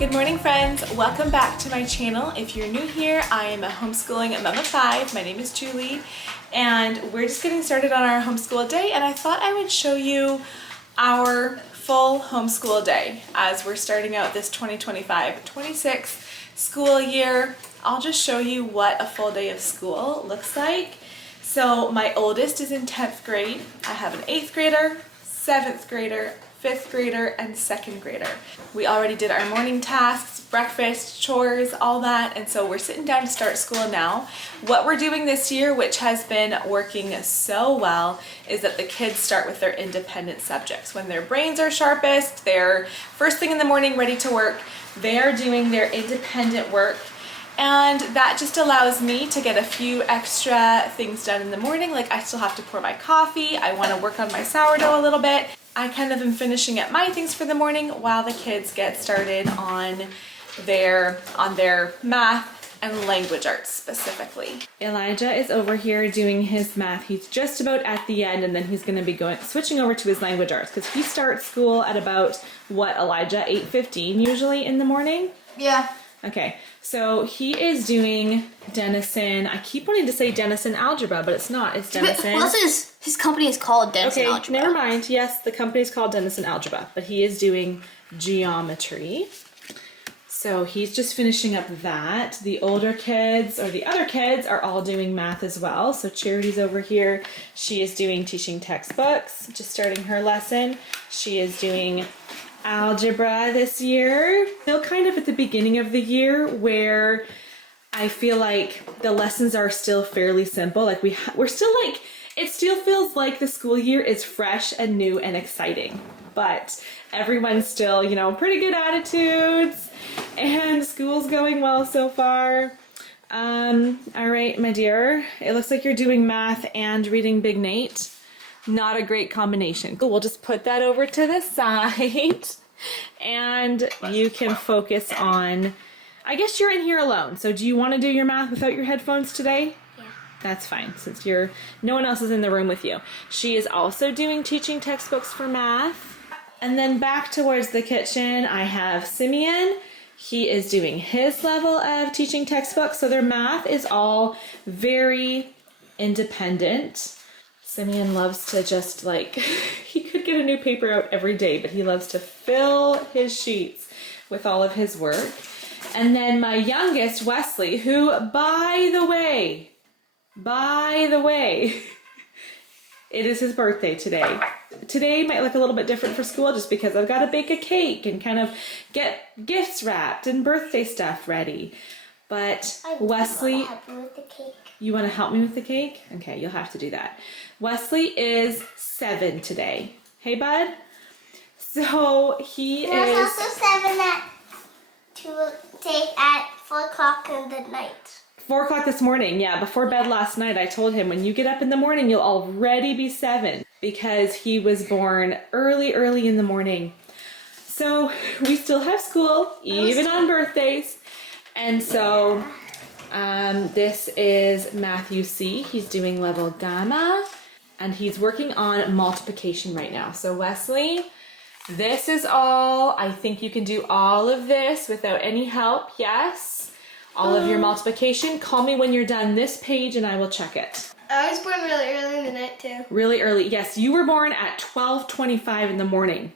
Good morning, friends. Welcome back to my channel. If you're new here, I am a homeschooling mom of 5. My name is Julie, and we're just getting started on our homeschool day, and I thought I would show you our full homeschool day as we're starting out this 2025-26 school year. I'll just show you what a full day of school looks like. So my oldest is in 10th grade. I have an 8th grader, 7th grader, 5th grader, and 2nd grader. We already did our morning tasks, breakfast, chores, all that, and so we're sitting down to start school now. What we're doing this year, which has been working so well, is that the kids start with their independent subjects. When their brains are sharpest, they're first thing in the morning ready to work, they're doing their independent work. And that just allows me to get a few extra things done in the morning. Like I still have to pour my coffee. I want to work on my sourdough a little bit. I kind of am finishing up my things for the morning while the kids get started on their math and language arts specifically. Elijah is over here doing his math. He's just about at the end, and then he's going to be switching over to his language arts because he starts school at about what, Elijah, 8:15 usually in the morning? Yeah. Okay, so he is doing Denison. I keep wanting to say Denison Algebra, but it's not. It's Denison. Well, his company is called Denison Algebra. Okay, never mind. Yes, the company is called Denison Algebra, but he is doing geometry. So he's just finishing up that. The older kids, or the other kids, are all doing math as well. So Charity's over here. She is doing teaching textbooks, just starting her lesson. She is doing algebra this year. Still kind of at the beginning of the year where I feel like the lessons are still fairly simple. Like we're still like, it still feels like the school year is fresh and new and exciting, but everyone's still, you know, pretty good attitudes and school's going well so far. All right, my dear, it looks like you're doing math and reading Big Nate. Not a great combination. We'll just put that over to the side and you can focus on, I guess you're in here alone. So do you want to do your math without your headphones today? Yeah. That's fine since no one else is in the room with you. She is also doing teaching textbooks for math. And then back towards the kitchen, I have Simeon. He is doing his level of teaching textbooks. So their math is all very independent. Simeon loves to just like, he could get a new paper out every day, but he loves to fill his sheets with all of his work. And then my youngest, Wesley, who, by the way, it is his birthday today. Today might look a little bit different for school just because I've got to bake a cake and kind of get gifts wrapped and birthday stuff ready. But Wesley, you want to help me with the cake? Okay, you'll have to do that. Wesley is 7 today. Hey, bud? So he is... also 7 to take at 4 o'clock in the night. 4 o'clock this morning, yeah. Before bed last night, I told him, when you get up in the morning, you'll already be 7 because he was born early in the morning. So we still have school, even on birthdays. And so this is Matthew C. He's doing level Gamma, and he's working on multiplication right now. So Wesley, this is all. I think you can do all of this without any help. Yes. All of your multiplication. Call me when you're done this page and I will check it. I was born really early in the night too. Really early. Yes, you were born at 12:25 in the morning.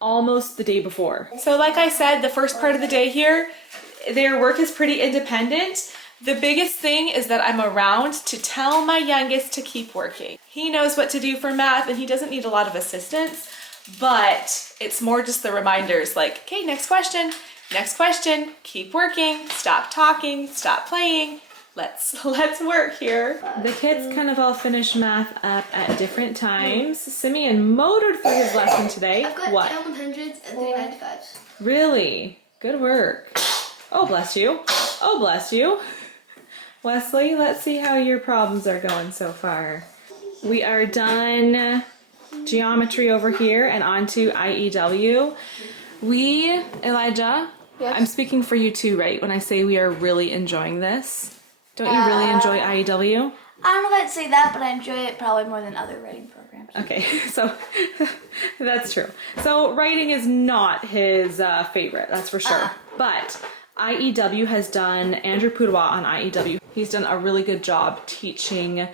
Almost the day before. So like I said, the first part of the day here, their work is pretty independent. The biggest thing is that I'm around to tell my youngest to keep working. He knows what to do for math and he doesn't need a lot of assistance, but it's more just the reminders like, okay, next question, keep working, stop talking, stop playing. Let's work here. The kids kind of all finish math up at different times. Simeon motored through his lesson today. I've got what? 10 100s and 3 95s. Really? Good work. Oh, bless you. Oh, bless you. Wesley, let's see how your problems are going so far. We are done geometry over here and on to IEW. Elijah, yes. I'm speaking for you too, right? When I say we are really enjoying this. Don't you really enjoy IEW? I don't know if I'd say that, but I enjoy it probably more than other writing programs. Okay, so that's true. So writing is not his favorite, that's for sure. But IEW has done, Andrew Pudawa on IEW, he's done a really good job teaching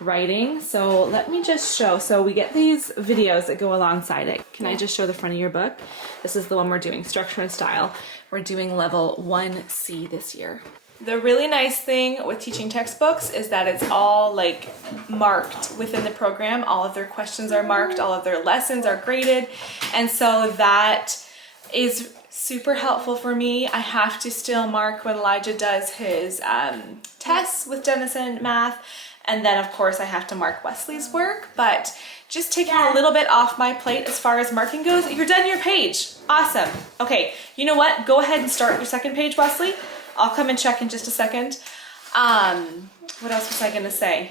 writing. So let me just show. So we get these videos that go alongside it. Can I just show the front of your book? This is the one we're doing, Structure and Style. We're doing level 1C this year. The really nice thing with teaching textbooks is that it's all like marked within the program. All of their questions are marked, all of their lessons are graded. And so that is super helpful for me. I have to still mark when Elijah does his tests with Denison Math. And then of course I have to mark Wesley's work, but just taking a little bit off my plate as far as marking goes. You're done your page. Awesome. Okay, you know what? Go ahead and start your second page, Wesley. I'll come and check in just a second. What else was I gonna say?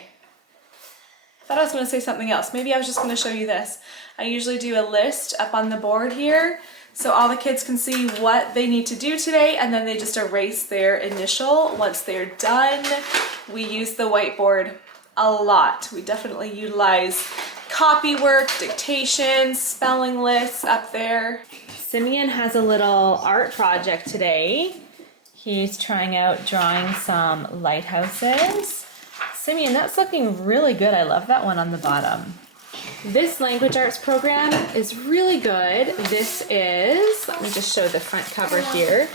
I thought I was gonna say something else. Maybe I was just gonna show you this. I usually do a list up on the board here so all the kids can see what they need to do today, and then they just erase their initial. Once they're done, we use the whiteboard a lot. We definitely utilize copy work, dictation, spelling lists up there. Simeon has a little art project today. He's trying out drawing some lighthouses. Simeon, that's looking really good. I love that one on the bottom. This language arts program is really good. This is, let me just show the front cover here,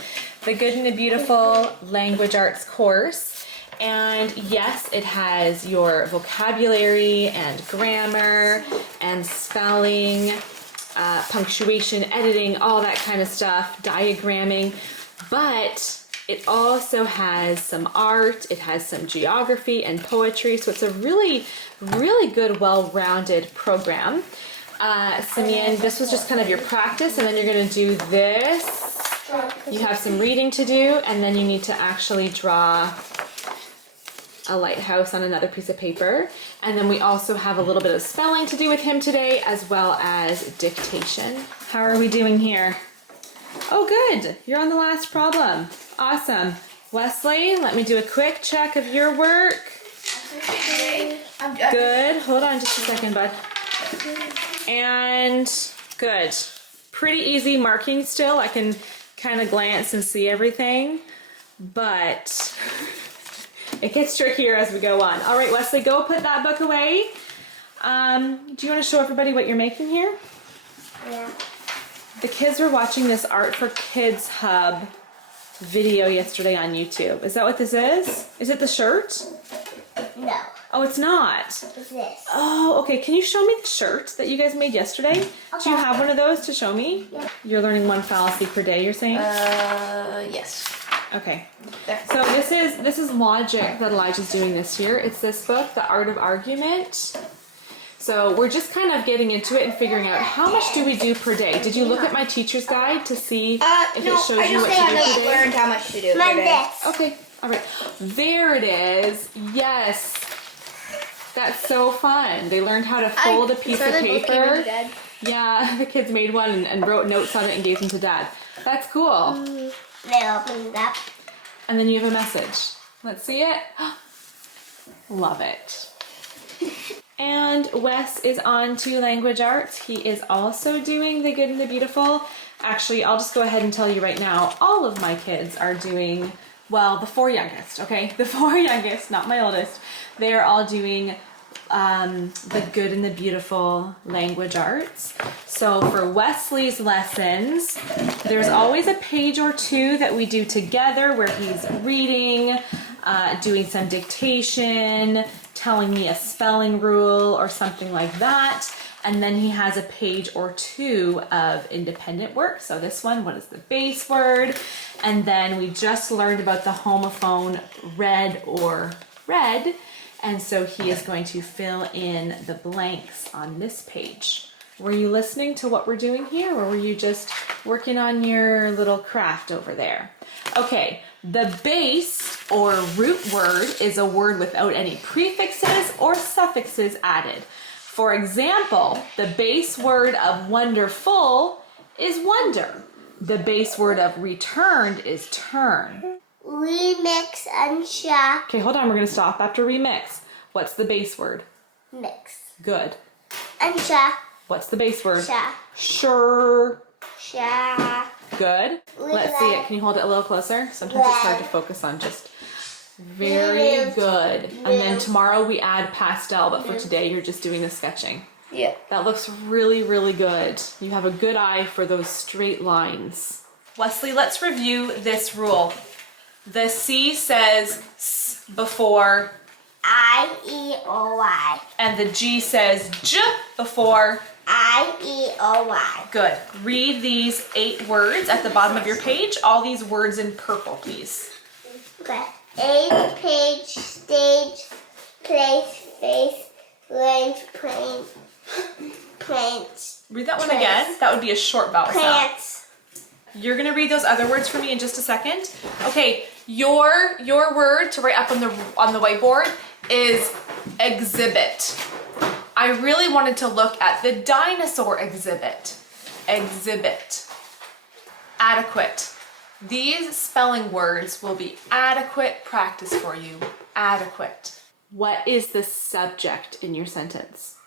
the Good and the Beautiful Language Arts course. And yes, it has your vocabulary and grammar and spelling, punctuation, editing, all that kind of stuff, diagramming, but it also has some art, it has some geography and poetry, so it's a really, really good, well-rounded program. Simeon, this was just kind of your practice, and then you're gonna do this. You have some reading to do, and then you need to actually draw a lighthouse on another piece of paper. And then we also have a little bit of spelling to do with him today, as well as dictation. How are we doing here? Oh, good. You're on the last problem. Awesome. Wesley, let me do a quick check of your work. Good. Hold on just a second, bud. And good. Pretty easy marking still. I can kind of glance and see everything, but it gets trickier as we go on. All right, Wesley, go put that book away. Do you want to show everybody what you're making here? Yeah. The kids were watching this Art for Kids Hub video yesterday on YouTube. Is that what this is? Is it the shirt? No. Oh, it's not. It's this. Oh, okay. Can you show me the shirt that you guys made yesterday? Do you have one of those to show me? Yeah. You're learning one fallacy per day, you're saying? Yes. Okay. There. So this is logic that Elijah's doing this year. It's this book, The Art of Argument. So we're just kind of getting into it and figuring out how much do we do per day. Did you look at my teacher's guide to see if it shows you what to do per day? learned how much to do My per day. this. Okay, all right. There it is. Yes. That's so fun. They learned how to fold a piece of paper. Yeah, the kids made one and wrote notes on it and gave them to Dad. That's cool. They opened it up. And then you have a message. Let's see it. Love it. And Wes is on to language arts. He is also doing the Good and the Beautiful. Actually, I'll just go ahead and tell you right now, all of my kids are doing, well, the four youngest, okay? The four youngest, not my oldest. They're all doing the Good and the Beautiful language arts. So for Wesley's lessons, there's always a page or two that we do together where he's reading, doing some dictation, telling me a spelling rule or something like that. And then he has a page or two of independent work. So this one, what is the base word? And then we just learned about the homophone red or red. And so he is going to fill in the blanks on this page. Were you listening to what we're doing here, or were you just working on your little craft over there? Okay, the base or root word is a word without any prefixes or suffixes added. For example, the base word of wonderful is wonder. The base word of returned is turn. Remix and shock. Okay, hold on, we're gonna stop after remix. What's the base word? Mix. Good. And sha. What's the base word? Sha. Sure. Sha. Good. Let's see it. Can you hold it a little closer? Sometimes it's hard to focus on just. Very good. And then tomorrow we add pastel, but for today you're just doing the sketching. Yeah. That looks really, really good. You have a good eye for those straight lines. Wesley, let's review this rule. The C says S before I-E-O-Y. and the G says J before I-E-O-Y. Good. Read these 8 words at the bottom of your page. All these words in purple, please. Okay. Age, page, stage, place, face, range, plane, plants. Read that one again. That would be a short vowel sound. Plants. You're gonna read those other words for me in just a second. Okay, your word to write up on the whiteboard is exhibit. I really wanted to look at the dinosaur exhibit. Exhibit. Adequate. These spelling words will be adequate practice for you. Adequate. What is the subject in your sentence?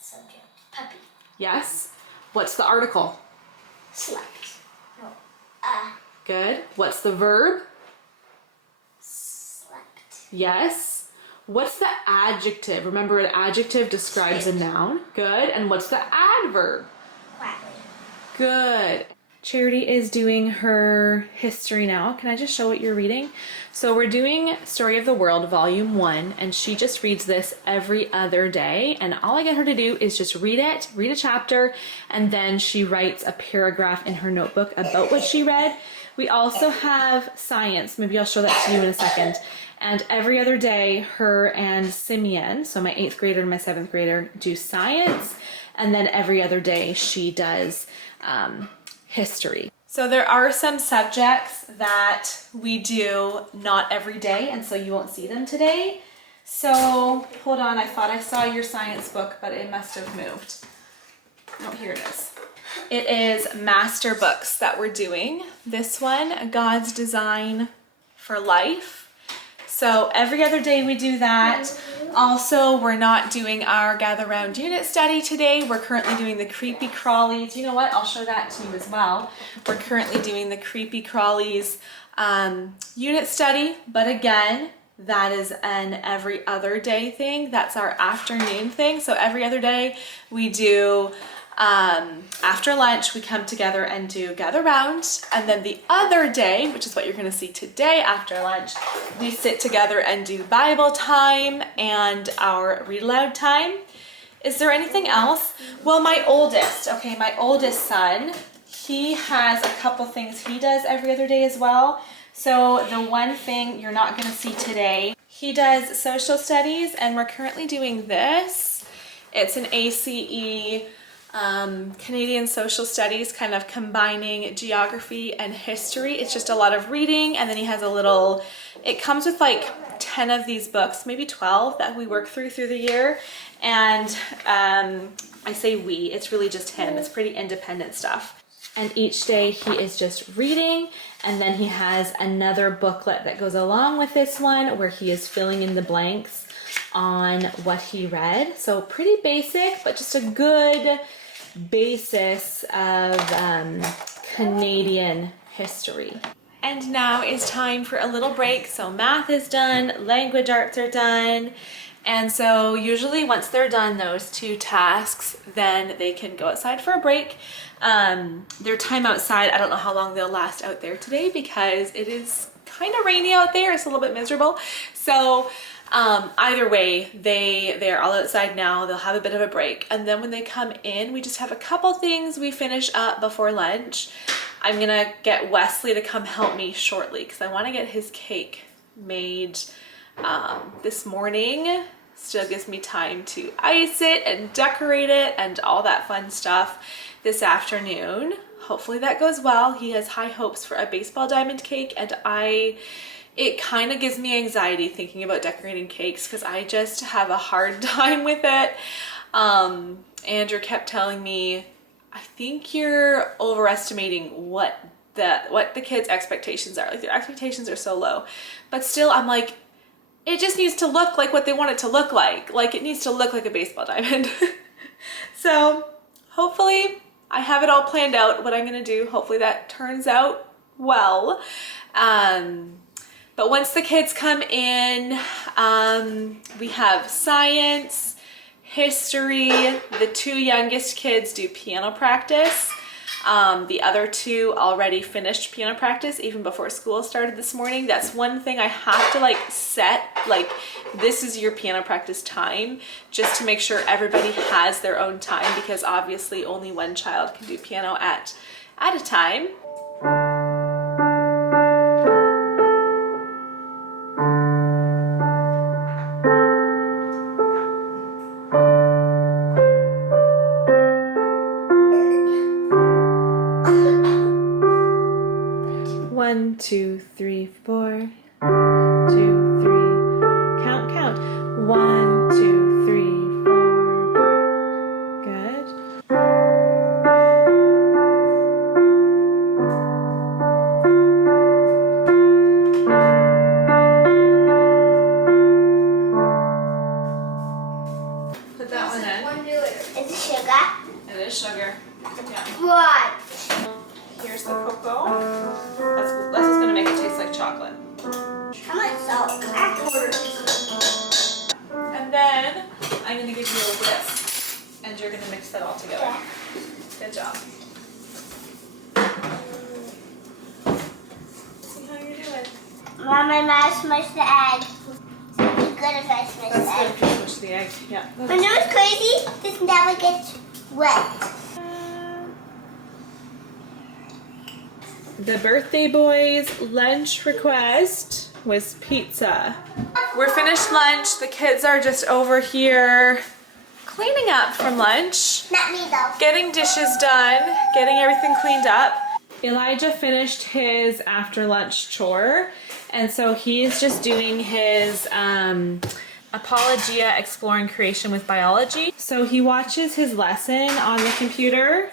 Subject. Puppy. Yes. What's the article? Slept. No. Good. What's the verb? Slept. Yes. What's the adjective? Remember, an adjective describes a noun. Good. And what's the adverb? Quietly. Good. Charity is doing her history now. Can I just show what you're reading? So we're doing Story of the World, Volume 1, and she just reads this every other day. And all I get her to do is just read it, read a chapter, and then she writes a paragraph in her notebook about what she read. We also have science. Maybe I'll show that to you in a second. And every other day, her and Simeon, so my 8th grader and my 7th grader, do science. And then every other day she does history. So there are some subjects that we do not every day, and so you won't see them today. So hold on, I thought I saw your science book, but it must have moved. Oh, here it is. It is master books that we're doing. This one, God's Design for Life. So every other day we do that. Also, we're not doing our Gather Round unit study today. We're currently doing the Creepy Crawlies. You know what? I'll show that to you as well. We're currently doing the Creepy Crawlies unit study, but again, that is an every other day thing. That's our afternoon thing. So every other day we do after lunch, we come together and do Gather Round, and then the other day, which is what you're going to see today after lunch, we sit together and do Bible time and our read aloud time. Is there anything else? Well, my oldest son, he has a couple things he does every other day as well. So the one thing you're not going to see today, he does social studies, and we're currently doing this. It's an ACE Canadian Social Studies, kind of combining geography and history. It's just a lot of reading, and then he has a little, it comes with like 10 of these books, maybe 12 that we work through the year. And I say we, it's really just him. It's pretty independent stuff. And each day he is just reading, and then he has another booklet that goes along with this one where he is filling in the blanks on what he read. So pretty basic, but just a good basis of Canadian history. And now is time for a little break. So math is done, language arts are done, and so usually once they're done those 2 tasks, then they can go outside for a break. Their time outside, I don't know how long they'll last out there today because it is kind of rainy out there. It's a little bit miserable. So either way, they are all outside now. They'll have a bit of a break, and then when they come in, we just have a couple things we finish up before lunch. I'm gonna get Wesley to come help me shortly because I want to get his cake made this morning. Still gives me time to ice it and decorate it and all that fun stuff this afternoon. Hopefully that goes well. He has high hopes for a baseball diamond cake, and it kind of gives me anxiety thinking about decorating cakes because I just have a hard time with it. Andrew kept telling me, I think you're overestimating what the kids' expectations are. Like, their expectations are so low. But still, I'm like, it just needs to look like what they want it to look like. Like it needs to look like a baseball diamond. So hopefully I have it all planned out what I'm gonna do. Hopefully that turns out well. But once the kids come in, we have science, history. The 2 youngest kids do piano practice. The other 2 already finished piano practice even before school started this morning. That's one thing I have to like set, like this is your piano practice time, just to make sure everybody has their own time, because obviously only one child can do piano at a time. One, two, three, 4. 2, 3. Count, count. 1, 2, 3, 4. Good. Put that one in. Is it sugar? It is sugar. Yeah. What? Here's the cocoa. That's what's gonna make it taste like chocolate. How much salt? And then I'm gonna give you a whisk, and you're gonna mix that all together. Yeah. Good job. See how you're doing. Mom, I might smush the egg. It'd be good if I smush the That's egg. good. Smush the egg. Yeah. But you know what's crazy? This never gets wet. The birthday boy's lunch request was pizza. We're finished lunch. The kids are just over here cleaning up from lunch, Not me though. getting dishes done, getting everything cleaned up. Elijah finished his after lunch chore, and so he's just doing his Apologia Exploring Creation with Biology. So he watches his lesson on the computer.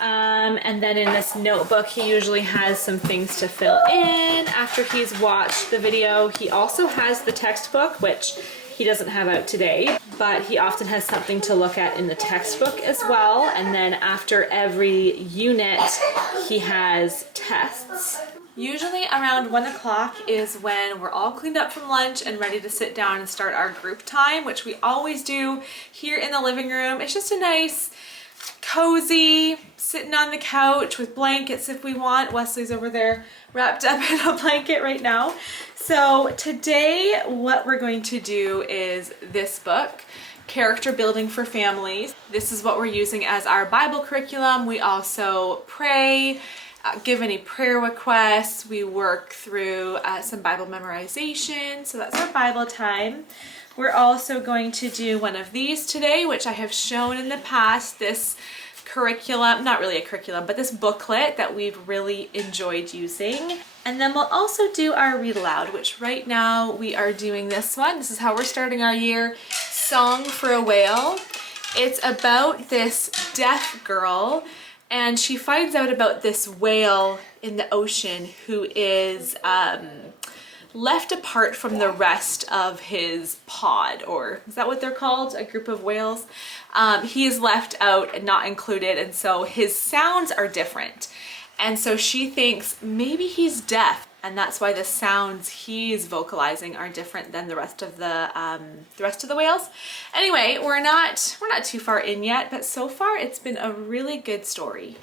And then in this notebook, he usually has some things to fill in after he's watched the video. He also has the textbook, which he doesn't have out today, but he often has something to look at in the textbook as well. And then after every unit, he has tests. Usually around 1 o'clock is when we're all cleaned up from lunch and ready to sit down and start our group time, which we always do here in the living room. It's just a nice, cozy, sitting on the couch with blankets if we want. Wesley's over there wrapped up in a blanket right now. So today what we're going to do is this book, Character Building for Families. This is what we're using as our Bible curriculum. We also pray, give any prayer requests. We work through some Bible memorization. So that's our Bible time. We're also going to do one of these today, which I have shown in the past, this curriculum, not really a curriculum, but this booklet that we've really enjoyed using. And then we'll also do our read aloud, which right now we are doing this one. This is how we're starting our year, Song for a Whale. It's about this deaf girl, and she finds out about this whale in the ocean who is left apart from the rest of his pod, or is that what they're called? A group of whales. He is left out and not included, and so his sounds are different. And so she thinks maybe he's deaf, and that's why the sounds he's vocalizing are different than the rest of the whales. Anyway, we're not too far in yet, but so far it's been a really good story.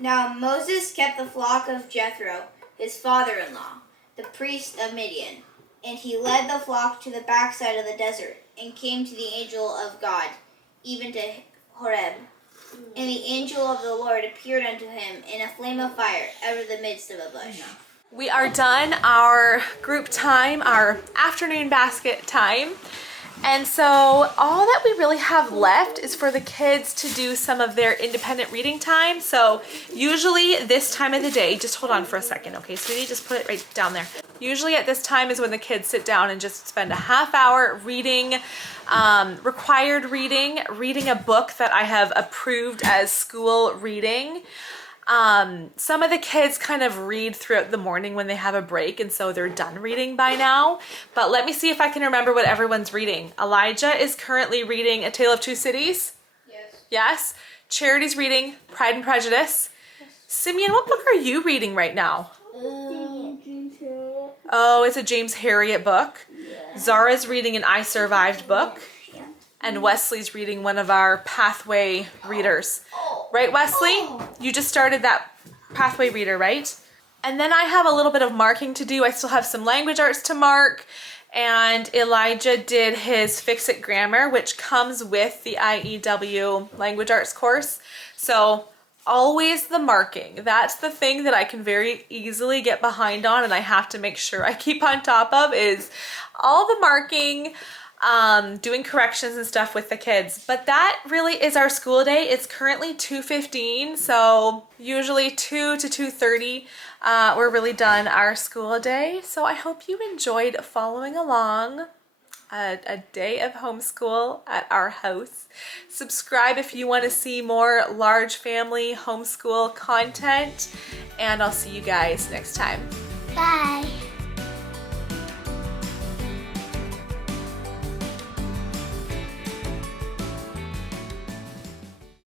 Now Moses kept the flock of Jethro, his father-in-law, the priest of Midian, and he led the flock to the backside of the desert, and came to the angel of God, even to Horeb. And the angel of the Lord appeared unto him in a flame of fire out of the midst of a bush. We are done our group time, our afternoon basket time. And so all that we really have left is for the kids to do some of their independent reading time. So usually this time of the day, just hold on for a second, okay, sweetie, just put it right down there. Usually at this time is when the kids sit down and just spend a half hour reading, required reading a book that I have approved as school reading. Some of the kids kind of read throughout the morning when they have a break, and so they're done reading by now. But let me see if I can remember what everyone's reading. Elijah is currently reading A Tale of Two Cities. Yes. Yes. Charity's reading Pride and Prejudice. Yes. Simeon, what book are you reading right now? James Harriet. Oh, it's a James Harriet book. Yeah. Zara's reading an I Survived book. Yeah. And Wesley's reading one of our Pathway readers. Right, Wesley? You just started that Pathway reader, right? And then I have a little bit of marking to do. I still have some language arts to mark. And Elijah did his Fix It Grammar, which comes with the IEW language arts course. So always the marking. That's the thing that I can very easily get behind on, and I have to make sure I keep on top of, is all the marking, doing corrections and stuff with the kids. But that really is our school day. It's currently 2:15, so usually 2 to 2:30 we're really done our school day. So I hope you enjoyed following along a day of homeschool at our house. Subscribe if you want to see more large family homeschool content, and I'll see you guys next time. Bye.